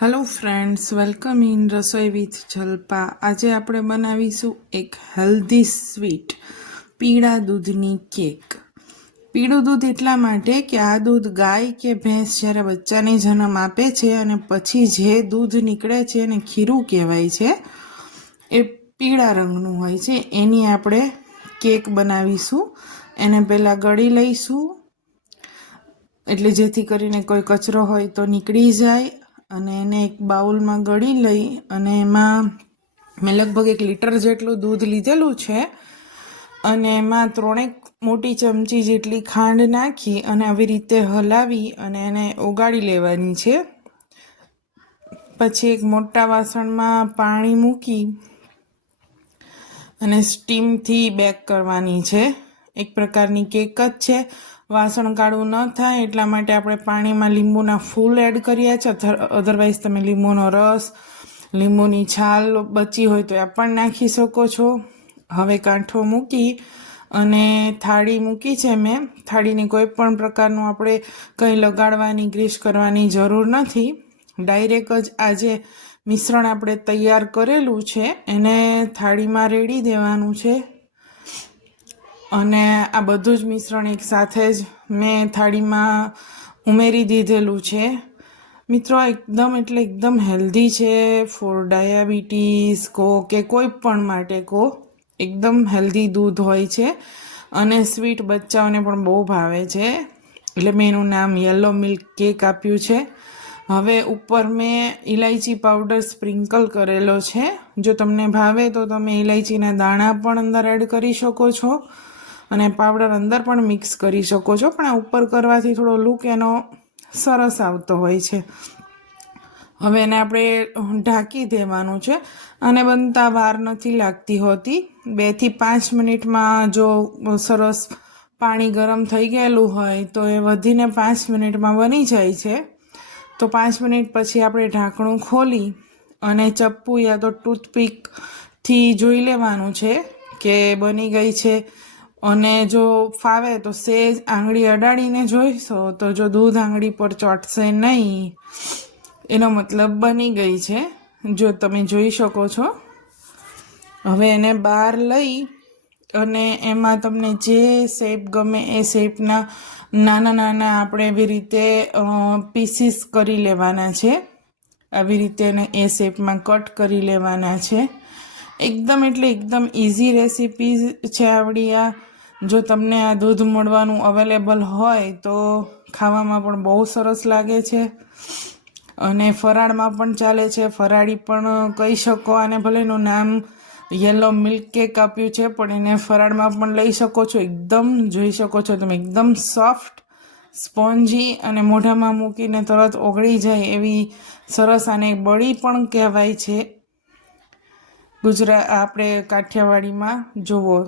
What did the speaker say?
Hello friends, welcome in રસોઈ with Jalpa. આજે આપણે બનાવીશું એક હેલ્ધી સ્વીટ પીળા દૂધની કેક। પીળું દૂધ એટલા માટે કે આ દૂધ ગાય કે ભેંસ જ્યારે બચ્ચાને જન્મ આપે છે અને પછી જે દૂધ નીકળે છે એને ખીરું કહેવાય છે, એ પીળા રંગનું હોય છે। એની આપણે કેક બનાવીશું। એને પહેલાં ગળી લઈશું, એટલે જેથી કરીને કોઈ કચરો હોય તો નીકળી જાય। અને એને એક બાઉલમાં ગળી લઈ અને એમાં મેં લગભગ 1 લીટર જેટલું દૂધ લીધેલું છે અને એમાં 3 મોટી ચમચી જેટલી ખાંડ નાખી અને આવી રીતે હલાવી અને એને ઓગાળી લેવાની છે। પછી એક મોટા વાસણમાં પાણી મૂકી અને સ્ટીમથી બેક કરવાની છે। એક પ્રકારની કેક જ છે। વાસણ કાળું ન થાય એટલા માટે આપણે પાણીમાં લીંબુના ફૂલ એડ કર્યા છે। અધરવાઇઝ તમે લીંબુનો રસ, લીંબુની છાલ બચી હોય તો એ પણ નાખી શકો છો। હવે કાંઠો મૂકી અને થાળી મૂકી છે મેં। થાળીની કોઈ પણ પ્રકારનું આપણે કંઈ લગાડવાની, ગ્રીસ કરવાની જરૂર નથી। ડાયરેક્ટ જ આ જે મિશ્રણ આપણે તૈયાર કરેલું છે એને થાળીમાં રેડી દેવાનું છે અને આ બધું જ મિશ્રણ એક સાથે જ મેં થાળીમાં ઉમેરી દીધેલું છે। મિત્રો, એકદમ એટલે એકદમ હેલ્ધી છે। ફોર ડાયાબિટીસ કહો કે કોઈ પણ માટે કહો, એકદમ હેલ્ધી દૂધ હોય છે અને સ્વીટ બચ્ચાઓને પણ બહુ ભાવે છે, એટલે મેં એનું નામ યલો મિલ્ક કેક આપ્યું છે। હવે ઉપર મેં ઇલાયચી પાવડર સ્પ્રિંકલ કરેલો છે। જો તમને ભાવે તો તમે ઇલાયચીના દાણા પણ અંદર એડ કરી શકો છો અને પાવડર અંદર પણ મિક્સ કરી શકો છો, પણ આ ઉપર કરવાથી થોડો લુક એનો સરસ આવતો હોય છે। હવે એને આપણે ઢાંકી દેવાનું છે અને બનતા વાર નથી લાગતી હોતી। 2 થી 5 મિનિટમાં જો સરસ પાણી ગરમ થઈ ગયેલું હોય તો એ વધીને 5 મિનિટમાં બની જાય છે। તો 5 મિનિટ પછી આપણે ઢાંકણું ખોલી અને ચપ્પુ યા તો ટૂથપીકથી જોઈ લેવાનું છે કે બની ગઈ છે। અને જો ફાવે તો સેજ આંગળી અડાડીને જોઈશો તો જો દૂધ આંગળી પર ચોંટશે નહીં, એનો મતલબ બની ગઈ છે। જો તમે જોઈ શકો છો। હવે એને બહાર લઈ અને એમાં તમને જે શેપ ગમે એ શેપના નાના નાના આપણે એવી રીતે પીસીસ કરી લેવાના છે। આવી રીતે એને એ શેપમાં કટ કરી લેવાના છે। એકદમ એટલે એકદમ ઇઝી રેસીપી છે આવડી આ। જો તમને આ દૂધ મળવાનું અવેલેબલ હોય તો ખાવામાં પણ બહુ સરસ લાગે છે અને ફરાળમાં પણ ચાલે છે। ફરાળી પણ કહી શકો આને, ભલે એનું નામ યલો મિલ્ક કેક આપ્યું છે પણ એને ફરાળમાં પણ લઈ શકો છો। એકદમ જોઈ શકો છો તમે, એકદમ સોફ્ટ, સ્પોન્જી અને મોઢામાં મૂકીને તરત ઓગળી જાય એવી સરસ, આને બળી પણ કહેવાય છે આપણે કાઠિયાવાડીમાં। જુઓ,